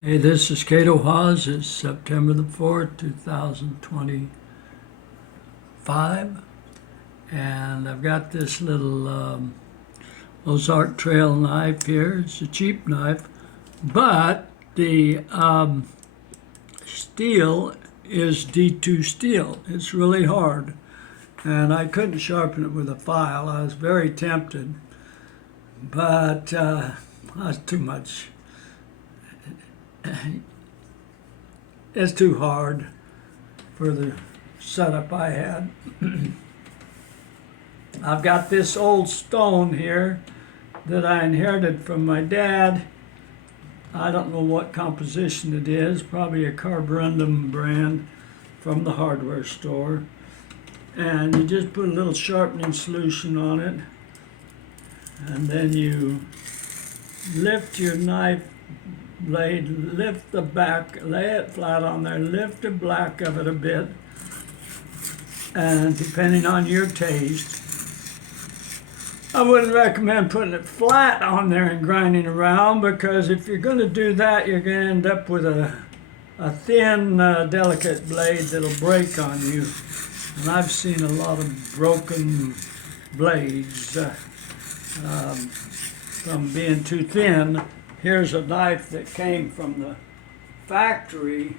Hey, this is Cato Hawes. It's September the 4th, 2025. And I've got this little Ozark Trail knife here. It's a cheap knife, but the steel is D2 steel. It's really hard. And I couldn't sharpen it with a file. I was very tempted, but that's too much. It's too hard for the setup I had. I've got this old stone here that I inherited from my dad. I don't know what composition it is, probably a carborundum brand from the hardware store. And you just put a little sharpening solution on it, and then you lift your knife blade, lift the back, lay it flat on there, lift the back of it a bit, and depending on your taste, I wouldn't recommend putting it flat on there and grinding around, because if you're going to do that, you're going to end up with a thin, delicate blade that'll break on you. And I've seen a lot of broken blades from being too thin. Here's a knife that came from the factory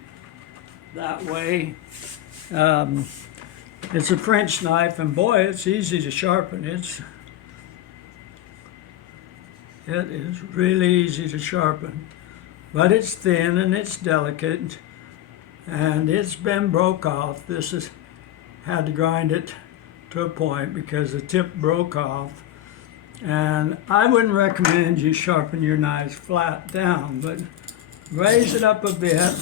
that way. It's a French knife, and boy, it's easy to sharpen. It is really easy to sharpen, but it's thin and it's delicate, and it's been broke off. This has had to grind it to a point because the tip broke off. And I wouldn't recommend you sharpen your knives flat down, but raise it up a bit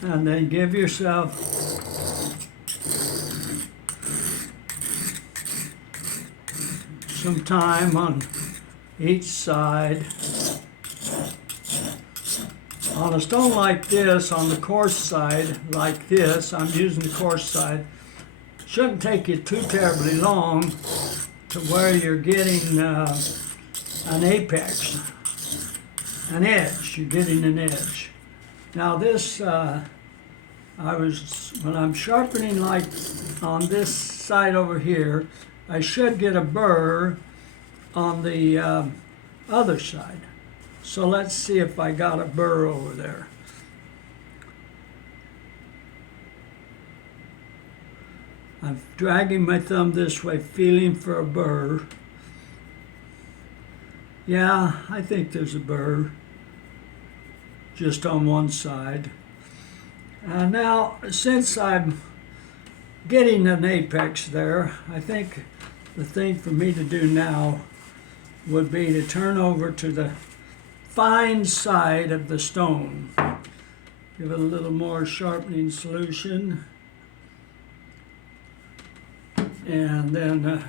and then give yourself some time on each side. On a stone like this, on the coarse side like this, I'm using the coarse side, shouldn't take you too terribly long to where you're getting an apex, an edge. You're getting an edge. Now this, when I'm sharpening like on this side over here, I should get a burr on the other side. So let's see if I got a burr over there. I'm dragging my thumb this way, feeling for a burr. Yeah, I think there's a burr just on one side. Now, since I'm getting an apex there, I think the thing for me to do now would be to turn over to the fine side of the stone. Give it a little more sharpening solution. And then,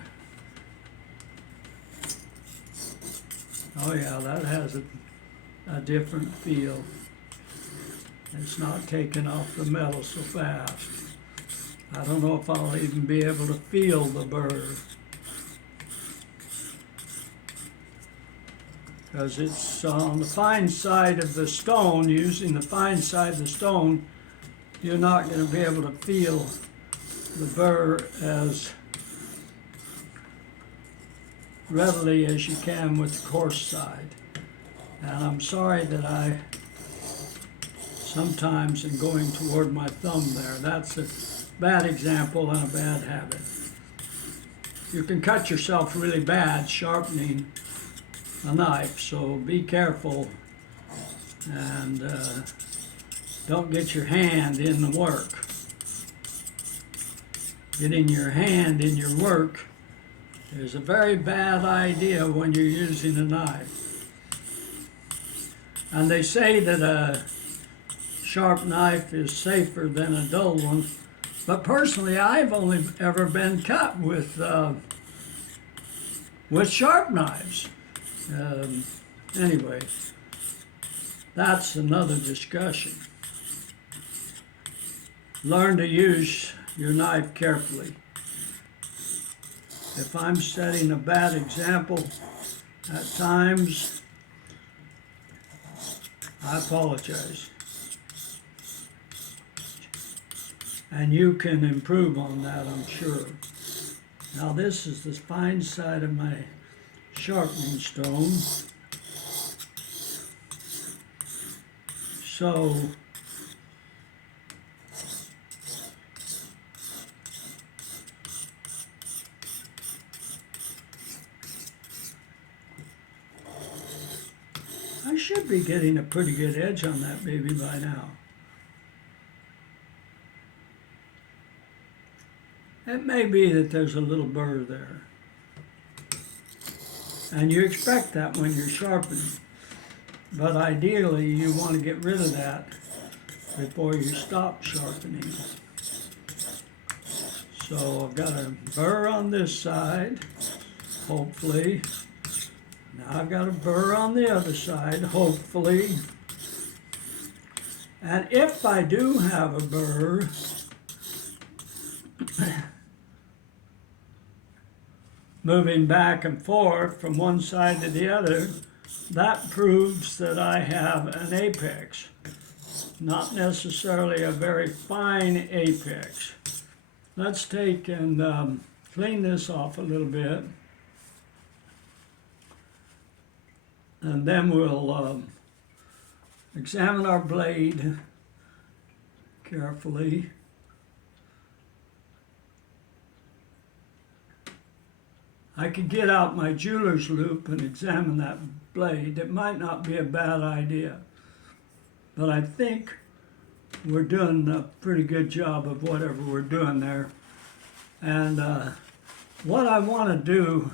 oh yeah, that has a different feel. It's not taking off the metal so fast. I don't know if I'll even be able to feel the burr, because it's on the fine side of the stone. Using the fine side of the stone, you're not going to be able to feel the burr as readily as you can with the coarse side. And I'm sorry that I sometimes am going toward my thumb there. That's a bad example and a bad habit. You can cut yourself really bad sharpening a knife, so be careful and don't get your hand in the work. Getting your hand in your work is a very bad idea when you're using a knife. And they say that a sharp knife is safer than a dull one, but personally I've only ever been cut with sharp knives. Anyway, that's another discussion. Learn to use your knife carefully. If I'm setting a bad example at times, I apologize. And you can improve on that, I'm sure. Now this is the fine side of my sharpening stone. So I should be getting a pretty good edge on that baby by now. It may be that there's a little burr there. And you expect that when you're sharpening. But ideally you want to get rid of that before you stop sharpening. So I've got a burr on this side, hopefully. Now I've got a burr on the other side, hopefully. And if I do have a burr, moving back and forth from one side to the other, that proves that I have an apex. Not necessarily a very fine apex. Let's take and clean this off a little bit. And then we'll examine our blade carefully. I could get out my jeweler's loop and examine that blade. It might not be a bad idea, but I think we're doing a pretty good job of whatever we're doing there. And what I want to do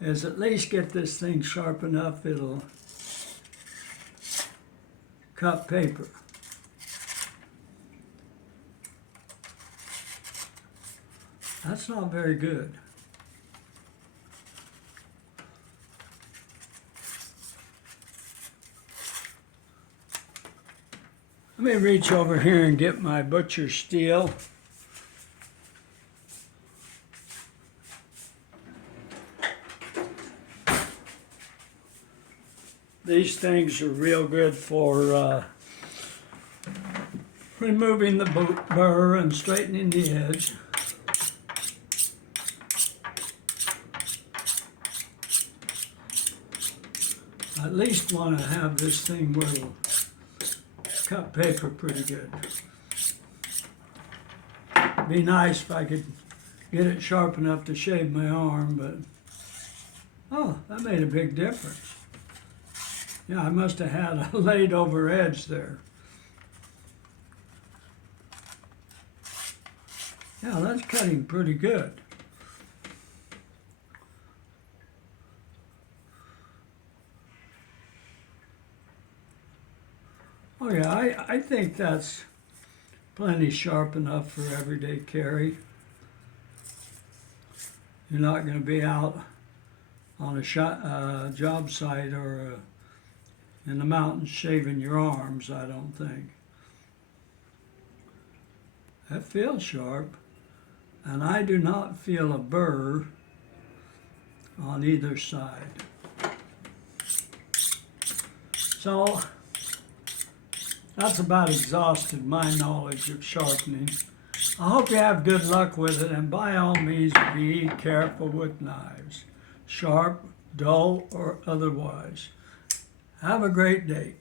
is at least get this thing sharp enough it'll cut paper. That's not very good. Let me reach over here and get my butcher's steel. These things are real good for removing the burr and straightening the edge. I at least want to have this thing where it'll cut paper pretty good. Be nice if I could get it sharp enough to shave my arm, but oh, that made a big difference. Yeah, I must have had a laid over edge there. Yeah, that's cutting pretty good. Oh yeah, I think that's plenty sharp enough for everyday carry. You're not going to be out on a job site or in the mountains shaving your arms, I don't think. That feels sharp, and I do not feel a burr on either side. So that's about exhausted my knowledge of sharpening. I hope you have good luck with it, and by all means be careful with knives, sharp, dull, or otherwise. Have a great day.